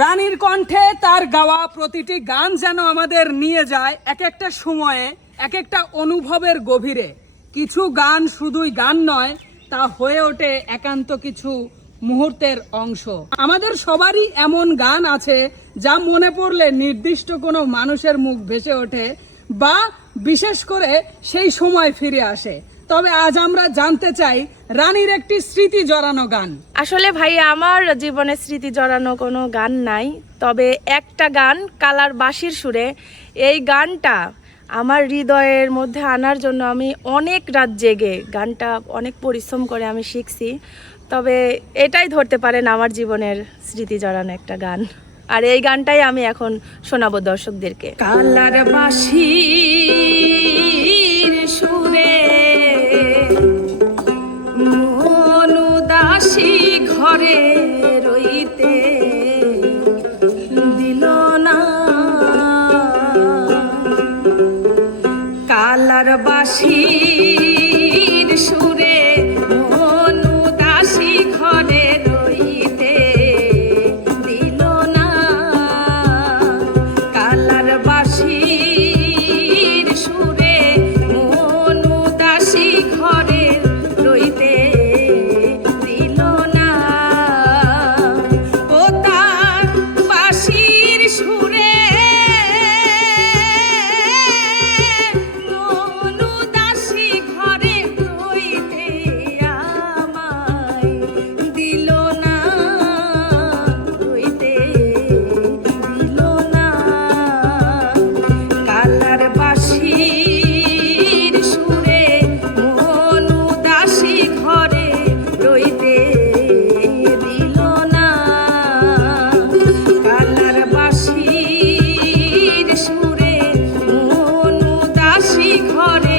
রানীর কণ্ঠে তার গাওয়া প্রতিটি গান যেন আমাদের নিয়ে যায় এক একটা সময়ে এক একটা অনুভবের গভীরে। কিছু গান শুধুই গান নয়, তা হয়ে ওঠে একান্ত কিছু মুহূর্তের অংশ। আমাদের সবারই এমন গান আছে যা মনে পড়লে নির্দিষ্ট কোনো মানুষের মুখ ভেসে ওঠে বা বিশেষ করে সেই সময় ফিরে আসে। তবে আজ আমরা জানতে চাই রানীর একটি স্মৃতি জড়ানো গান। আসলে ভাই আমার জীবনে স্মৃতি জড়ানো কোনো গান নাই তবে একটা গান কালার বাঁশির সুরে। এই গানটা আমার হৃদয়ের মধ্যে আনার জন্য আমি অনেক রাত জেগে গানটা অনেক পরিশ্রম করে আমি শিখছি। তবে এটাই ধরতে পারেন আমার জীবনের স্মৃতি জড়ানো একটা গান। আর এই গানটাই আমি এখন শোনাবো দর্শকদেরকে। কালার বাঁশির সুরে। hari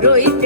ruido.